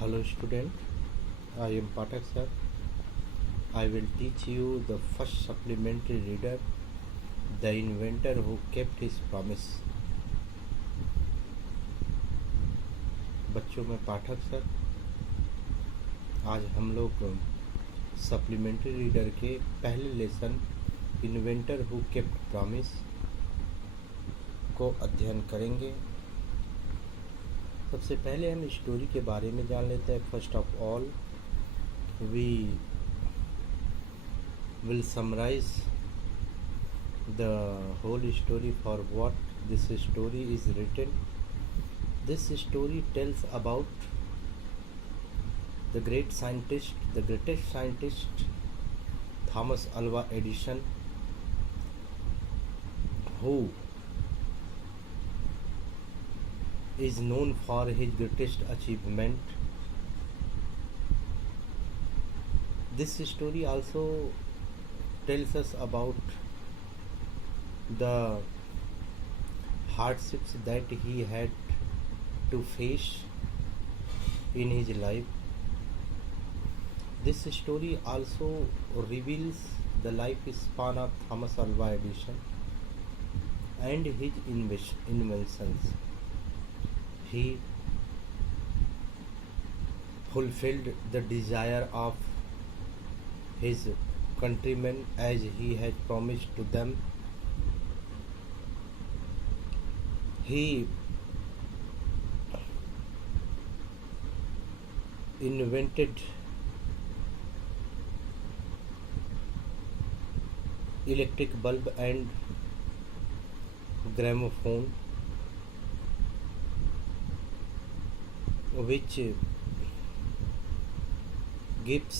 Hello student, I am Patak sir. I will teach you the first supplementary reader, the inventor who kept his promise. बच्चों में पाठक sir, आज हम लोग supplementary reader के पहले lesson inventor who kept promise को अध्ययन करेंगे। सबसे पहले हम स्टोरी के बारे में जान लेते हैं। First of all we will summarise the whole story for what this story is written. This story tells about the greatest scientist Thomas Alva Edison, who is known for his greatest achievement. This story also tells us about the hardships that he had to face in his life. This story also reveals the life span of Thomas Alva Edison and his inventions. He fulfilled the desire of his countrymen as he had promised to them. He invented electric bulb and gramophone, which gives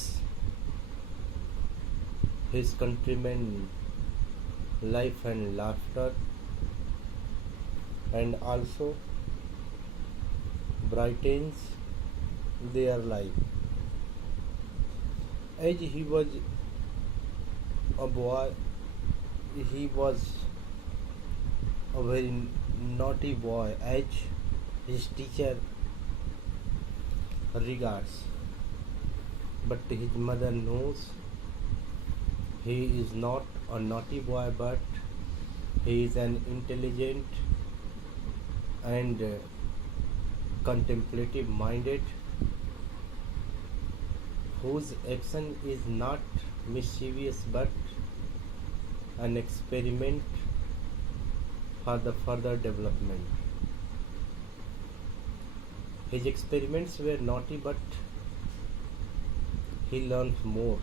his countrymen life and laughter, and also brightens their life. As he was a boy, he was a very naughty boy, as his teacher regards, but his mother knows he is not a naughty boy, but he is an intelligent and contemplative minded, whose action is not mischievous but an experiment for the further development. His experiments were naughty, but he learned more,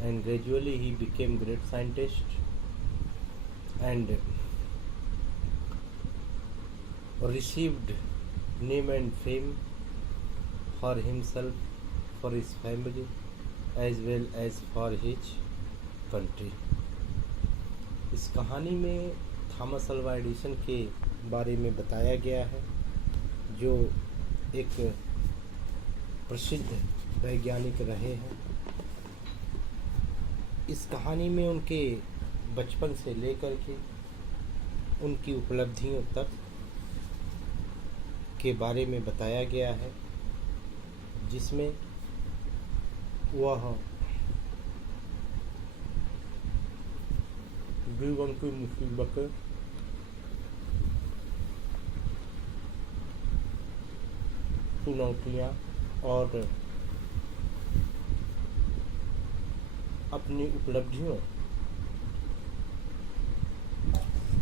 and gradually he became great scientist and received name and fame for himself, for his family, as well as for his country. इस कहानी में Thomas Alva Edison के बारे में बताया गया है, जो एक प्रसिद्ध वैज्ञानिक रहे हैं। इस कहानी में उनके बचपन से लेकर के उनकी उपलब्धियों तक के बारे में बताया गया है, जिसमें वह जीवन की मुसीबतें, चुनौतियाँ और अपनी उपलब्धियों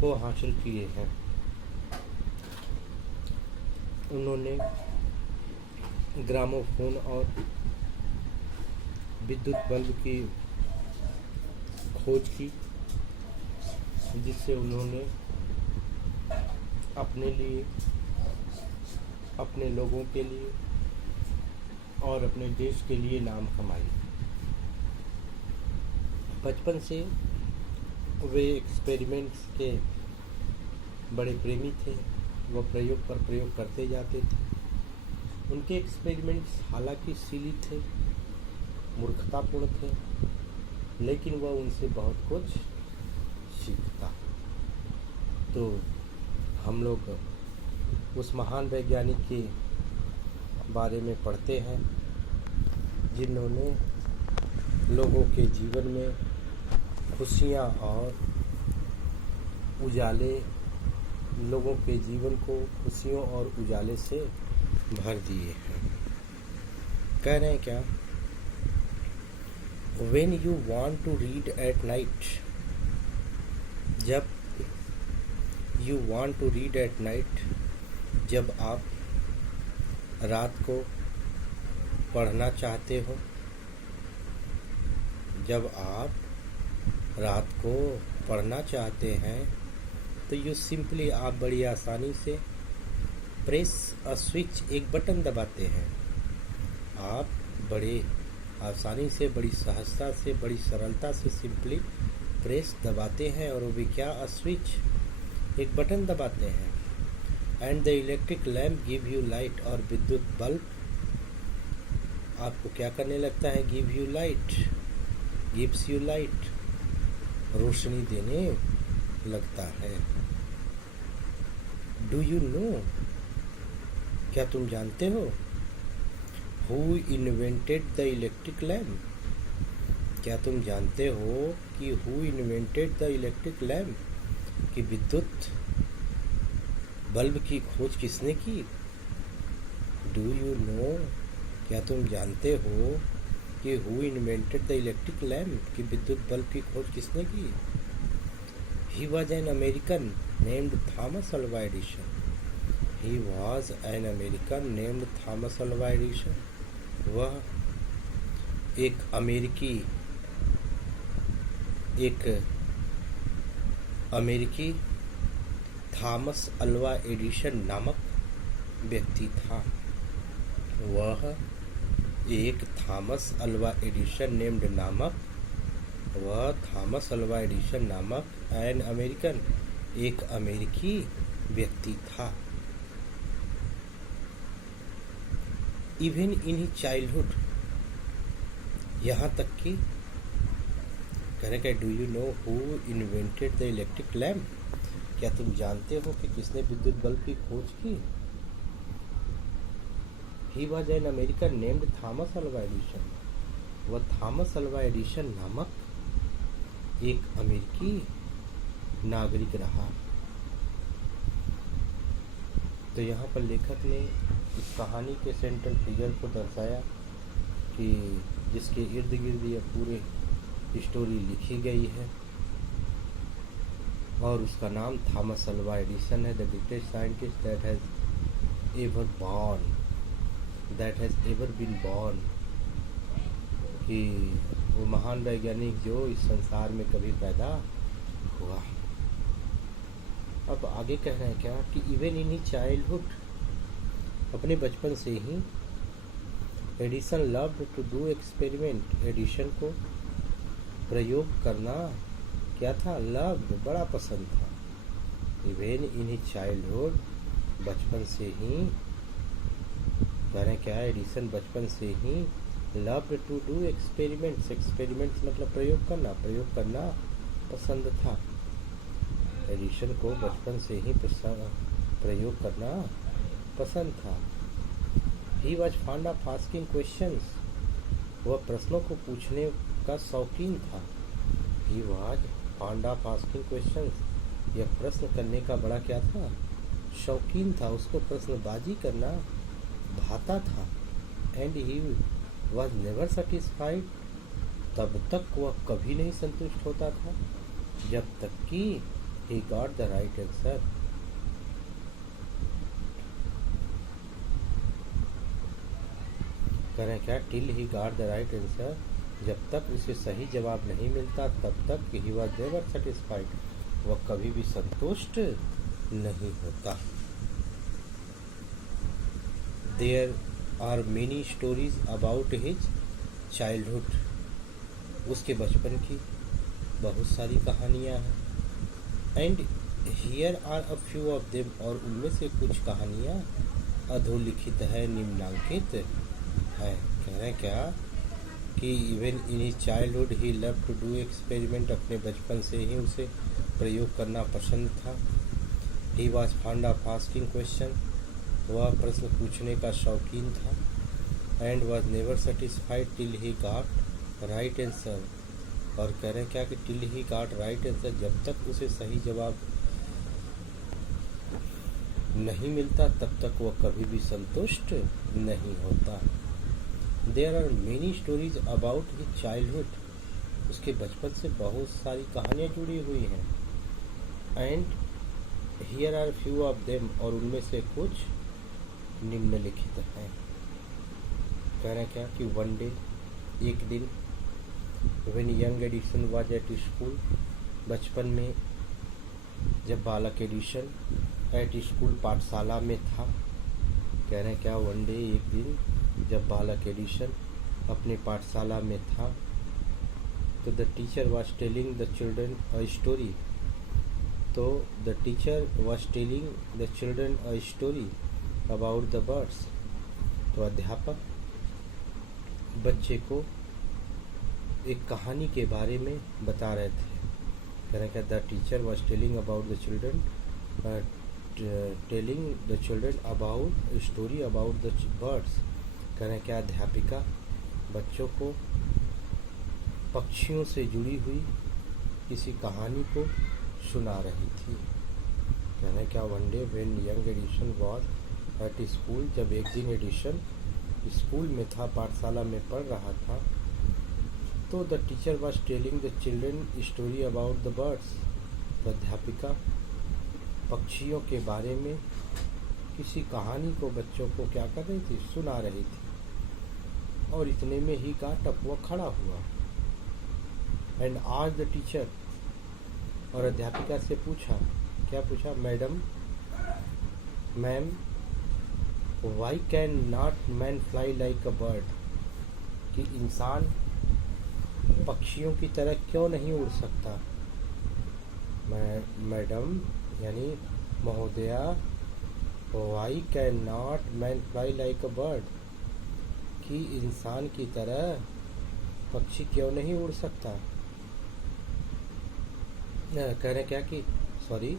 को हासिल किए हैं। उन्होंने ग्रामोफोन और विद्युत बल्ब की खोज की, जिससे उन्होंने अपने लिए, अपने लोगों के लिए और अपने देश के लिए नाम कमाई। बचपन से वे एक्सपेरिमेंट्स के बड़े प्रेमी थे। वह प्रयोग पर प्रयोग करते जाते थे। उनके एक्सपेरिमेंट्स हालांकि सिली थे, मूर्खतापूर्ण थे, लेकिन वह उनसे बहुत कुछ सीखता। तो हम लोग उस महान वैज्ञानिक के बारे में पढ़ते हैं, जिन्होंने लोगों के जीवन में खुशियाँ और उजाले, लोगों के जीवन को खुशियों और उजाले से भर दिए हैं। कह रहे हैं क्या, When you want to read at night, जब you want to read at night, जब आप रात को पढ़ना चाहते हो, जब आप रात को पढ़ना चाहते हैं तो यू सिंपली, आप बड़ी आसानी से प्रेस अ स्विच, एक बटन दबाते हैं। आप बड़े आसानी से, बड़ी सहजता से, बड़ी सरलता से सिंपली प्रेस दबाते हैं, और वो भी क्या, अ स्विच, एक बटन दबाते हैं। And the electric lamp give you light, और विद्युत बल्ब आपको क्या करने लगता है, give you light, gives you light, रोशनी देने लगता है। डू यू नो, क्या तुम जानते हो, who invented the electric lamp, क्या तुम जानते हो कि who invented the electric lamp, कि विद्युत बल्ब की खोज किसने की। डू यू नो, क्या तुम जानते हो कि who invented the electric lamp, कि विद्युत बल्ब की खोज किसने की। He was an American named Thomas Alva Edison, he was an American named Thomas Alva Edison, वह एक अमेरिकी थॉमस अल्वा एडिसन नामक व्यक्ति था। वह एक थॉमस अल्वा एडिसन नेम्ड नामक, वह थॉमस अल्वा एडिसन नामक एन अमेरिकन, एक अमेरिकी व्यक्ति था। इवन इन ही चाइल्डहुड, यहाँ तक कि करें, do you know who invented the electric lamp, क्या तुम जानते हो कि किसने विद्युत बल्ब की खोज की। He was an American named Thomas Alva Edison, वह थॉमस अल्वा एडिसन नामक एक अमेरिकी नागरिक रहा। तो यहाँ पर लेखक ने इस कहानी के सेंट्रल फिगर को दर्शाया कि जिसके इर्द गिर्द यह पूरे स्टोरी लिखी गई है, और उसका नाम थॉमस अल्वा एडिसन है, the greatest scientist that has ever born, that has ever been born, कि वो महान वैज्ञानिक जो इस संसार में कभी पैदा हुआ। अब आगे कह रहे हैं क्या, कि इवन इन ही चाइल्डहुड, अपने बचपन से ही Edison loved to do experiment, Edison को प्रयोग करना क्या था, लव्ड, बड़ा पसंद था। इवन इन ही चाइल्डहुड, बचपन से ही, कह रहे हैं क्या, एडिसन बचपन से ही loved to do experiments, experiments मतलब प्रयोग करना पसंद था। एडिसन को बचपन से ही प्रयोग करना पसंद था। He was fond of asking questions, वह प्रश्नों को पूछने का शौकीन था। He was fond of asking questions, यह प्रश्न करने का बड़ा क्या था, शौकीन था, उसको प्रश्नबाजी करना भाता था। And he was never satisfied, तब तक वह कभी नहीं संतुष्ट होता था जब तक कि he got the right answer, करें क्या, till he got the right answer, जब तक उसे सही जवाब नहीं मिलता तब तक he was never satisfied, वह कभी भी संतुष्ट नहीं होता। There are many stories about his childhood, उसके बचपन की बहुत सारी कहानियाँ हैं। And here are a few of them, और उनमें से कुछ कहानियाँ अधोलिखित है, निम्नांकित है। कह रहे हैं क्या, कि इवन इन हिज चाइल्डहुड ही लव टू डू एक्सपेरिमेंट, अपने बचपन से ही उसे प्रयोग करना पसंद था। He was fond of asking question, वह प्रश्न पूछने का शौकीन था and was never satisfied till he got right answer. और कह रहे हैं क्या कि till he got right answer, जब तक उसे सही जवाब नहीं मिलता तब तक वह कभी भी संतुष्ट नहीं होता। There are many stories about his childhood, उसके बचपन से बहुत सारी कहानियाँ जुड़ी हुई हैं। And here are few of them, और उनमें से कुछ निम्नलिखित हैं। कह रहे हैं क्या कि वन डे, एक दिन, when young Edison was at school, बचपन में जब बालक एडिशन एट स्कूल पाठशाला में था। कह रहे हैं क्या वन डे, एक दिन, जब बालक एडिशन अपने पाठशाला में था, तो the teacher was telling the children a story, तो the teacher was telling the children a story about the birds, तो अध्यापक बच्चे को एक कहानी के बारे में बता रहे थे। कह रहे हैं the teacher was telling about the children telling the children about story about the birds. कह रहे हैं क्या अध्यापिका बच्चों को पक्षियों से जुड़ी हुई किसी कहानी को सुना रही थी। कह रहे हैं क्या one day when young Edison was at school, जब एक दिन एडिशन स्कूल में था, पाठशाला में पढ़ रहा था, तो the teacher was telling the children story about the birds, तो अध्यापिका पक्षियों के बारे में किसी कहानी को बच्चों को क्या कर रही थी, सुना रही थी। और इतने में ही का टपुआ खड़ा हुआ एंड आज द टीचर, और अध्यापिका से पूछा, क्या पूछा, ma'am Y can not man fly like a bird, कि इंसान पक्षियों की तरह क्यों नहीं उड़ सकता। मैडम यानी महोदया, why can not man fly like a bird, कि इंसान की तरह पक्षी क्यों नहीं उड़ सकता। कह रहे क्या कि sorry,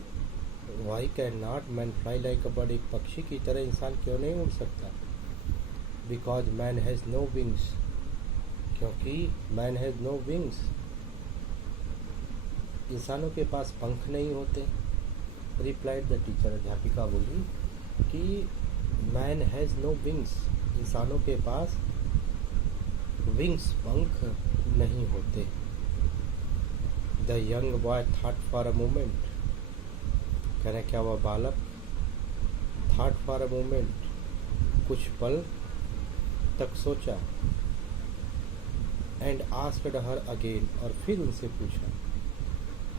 why can not man fly like a bird, एक पक्षी की तरह इंसान क्यों नहीं उड़ सकता। Because man has no wings, क्योंकि मैन हैज़ नो विंग्स, इंसानों के पास पंख नहीं होते। रिप्लाइड द टीचर, अध्यापिका बोली कि मैन हैज़ नो विंग्स, इंसानों के पास विंग्स, पंख नहीं होते। The young boy thought for a moment, कह रहे क्या वह बालक थॉट फॉर अ मोमेंट, कुछ पल तक सोचा, एंड आस्क्ड हर अगेन, और फिर उनसे पूछा।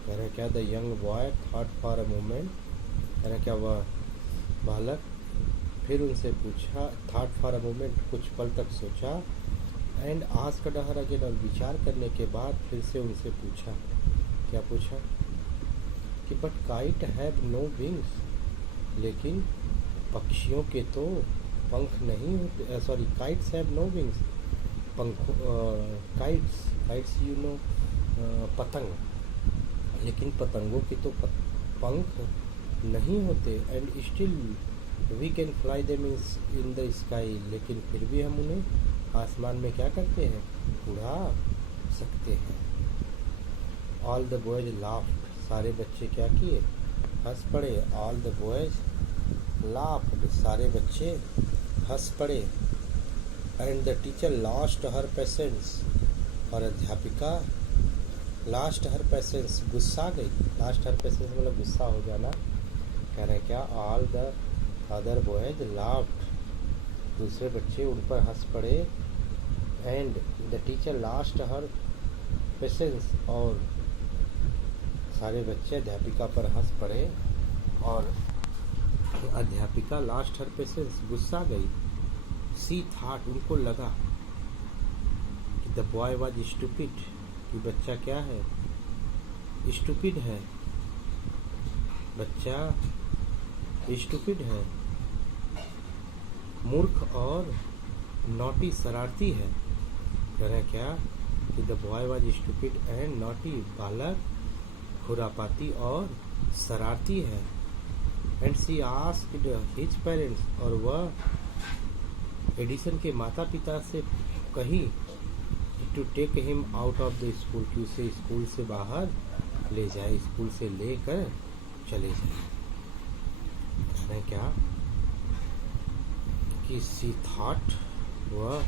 कह रहे क्या the young boy thought for a moment, कह रहे क्या वह बालक फिर उनसे पूछा, थॉट फॉर अ मोमेंट, कुछ पल तक सोचा, एंड आस्क्ड हर अगेन, और विचार करने के बाद फिर से उनसे पूछा। क्या पूछा कि but kite have no wings, लेकिन पक्षियों के तो पंख नहीं होते, sorry kites have no wings, kites you know पतंग, लेकिन पतंगों के तो पंख नहीं होते। And still we can fly them in the sky, लेकिन फिर भी हम उन्हें आसमान में क्या करते हैं, उड़ा सकते हैं। ऑल द बॉयज लाफ्ड, सारे बच्चे क्या किए, हंस पड़े। ऑल द बॉयज लाफ्ड, सारे बच्चे हंस पड़े। And the teacher lost her patience, और अध्यापिका लास्ट हर पेशेंस, गुस्सा गई। लास्ट हर पेशेंस मतलब गुस्सा हो जाना। कह रहे क्या all the other boys laughed, दूसरे बच्चे उन पर हंस पड़े। And the teacher last her patience, और सारे बच्चे अध्यापिका पर हंस पड़े, और अध्यापिका लास्ट हर पेशेंस, गुस्सा गई। सी थॉट, उनको लगा कि द बॉय वाज स्टूपिड, कि बच्चा क्या है, स्टूपिड है, बच्चा स्टूपिड है, मूर्ख और नॉटी, शरारती है। कह रहे क्या कि the boy was stupid and naughty, बालक खुरापाती और शरारती है। And she asked his parents, और वह एडिसन के माता पिता से कही to take him out of the school, कि उसे स्कूल से बाहर ले जाए, स्कूल से लेकर चले जाए। क्या कि सी थॉट, वह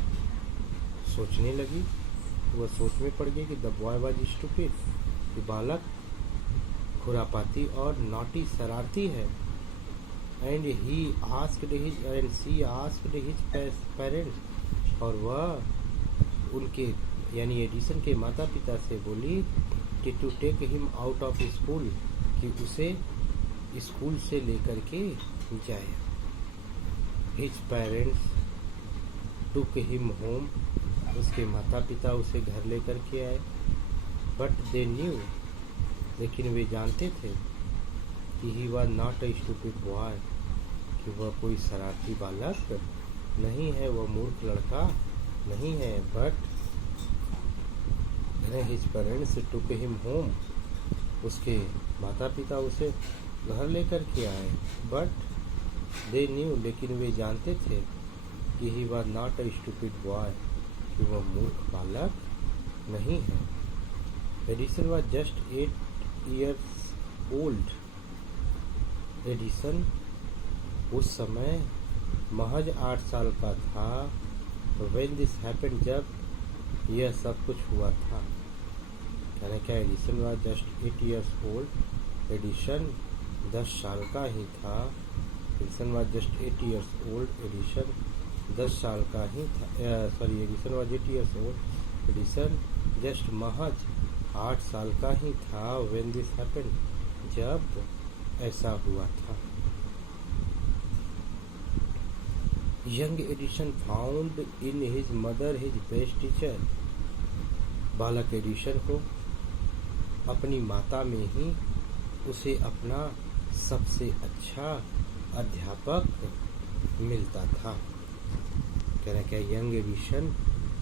सोचने लगी, वह सोच में पड़ गई कि द बॉय वाज स्टूपिड, कि बालक खुरापाती और नॉटी शरारती है। And he asked his and she asked his parents, और वह उनके यानी एडिसन के माता पिता से बोली कि to take him out of school, कि उसे स्कूल से लेकर के जाए। His parents took him home, उसके माता पिता उसे घर लेकर के आए। बट दे न्यू, लेकिन वे जानते थे कि he was not a stupid boy, कि वह कोई शरारती बालक नहीं है, वह मूर्ख लड़का नहीं है। But his parents took him home, उसके माता पिता उसे घर लेकर के आए। बट दे न्यू, लेकिन वे जानते थे कि he was not a stupid boy, कि वह मूर्ख बालक नहीं है। Edison was just 8 years old. Edison उस समय महज 8 साल का था। व्हेन दिस हैपेंड, जब यह सब कुछ हुआ था। यानी क्या, Edison was just 8 years old. Edison 10 साल का ही था। Edison was just 8 years old. Edison 10 साल का ही था। Edison was 8 years old. Edison just महज 8 साल का ही था। व्हेन दिस हैपेंड, जब ऐसा हुआ था। Young Edison found in his mother his best teacher. बालक एडिसन को अपनी माता में ही उसे अपना सबसे अच्छा अध्यापक मिलता था। कह रहे क्या, young Edison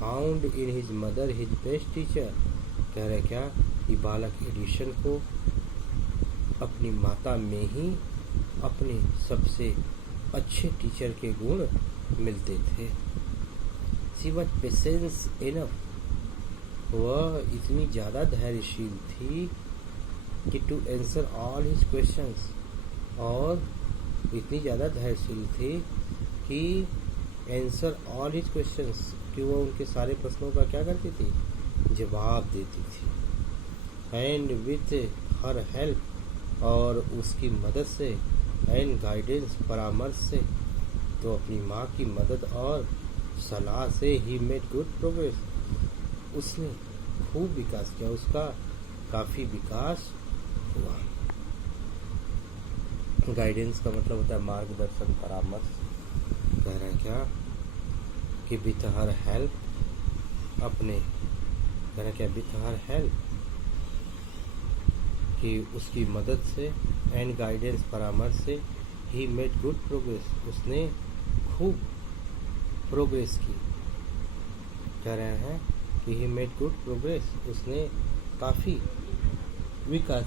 found in his mother his best teacher. कह रहे क्या कि बालक एडिसन को अपनी माता में ही अपने सबसे अच्छे टीचर के गुण मिलते थे। शी वॉज पेशेंस इनफ, वह इतनी ज़्यादा धैर्यशील थी कि to answer all his questions, और इतनी ज़्यादा धैर्यशील थी कि आंसर ऑल हिज क्वेश्चंस, कि वह उनके सारे प्रश्नों का क्या करती थी, जवाब देती थी। एंड विथ हर हेल्प, और उसकी मदद से, एंड गाइडेंस, परामर्श से, तो अपनी माँ की मदद और सलाह से ही मेड गुड प्रोग्रेस, उसने खूब विकास किया, उसका काफ़ी विकास हुआ। गाइडेंस का मतलब होता है मार्गदर्शन, परामर्श। कह रहे हैं क्या कि विथ हर हेल्प, अपने कह रहे हैं क्या, विथ हर हेल्प, कि उसकी मदद से, एंड गाइडेंस, परामर्श से, ही मेड गुड प्रोग्रेस, उसने खूब प्रोग्रेस की। कह रहे हैं कि ही मेड गुड प्रोग्रेस, उसने काफ़ी विकास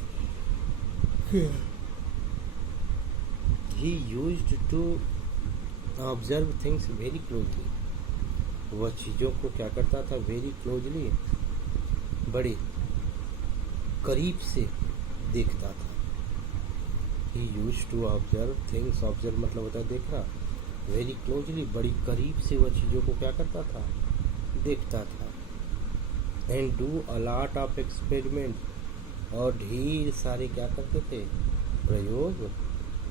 किया। He used to observe things very closely, वह चीज़ों को क्या करता था, वेरी क्लोजली, बड़े करीब से देखता था। He used to observe things, observe मतलब होता है देखना, वेरी क्लोजली, बड़ी करीब से वह चीज़ों को क्या करता था, देखता था। And do a lot of experiment, और ढेर सारे क्या करते थे, प्रयोग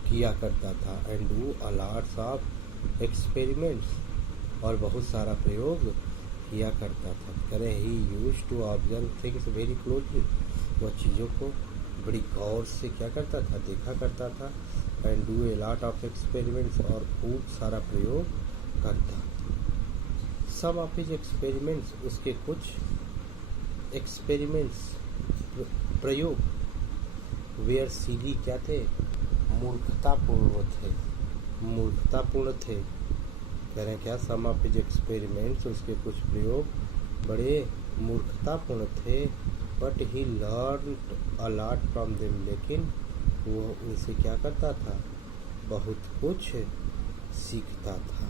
किया करता था। And do a lots of experiments, और बहुत सारा प्रयोग किया करता था। करे he use to observe things very closely, वह चीज़ों को बड़ी गौर से क्या करता था, देखा करता था। And do a lot of experiments, और खूब सारा प्रयोग करता। सम ऑफ हिज एक्सपेरिमेंट्स, उसके कुछ एक्सपेरिमेंट्स, प्रयोग, वेयर सीली क्या थे, मूर्खतापूर्ण थे, मूर्खतापूर्ण थे। कह रहे हैं क्या, सम ऑफ हिज एक्सपेरिमेंट्स, उसके कुछ प्रयोग बड़े मूर्खतापूर्ण थे। But he learn a lot from them, लेकिन वो उनसे क्या करता था, बहुत कुछ सीखता था,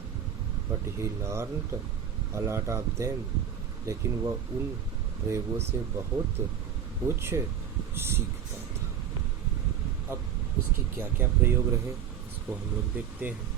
but he learned a lot of them, लेकिन वह उन प्रयोगों से बहुत कुछ सीखता था। अब उसके क्या क्या प्रयोग रहे इसको हम लोग देखते हैं।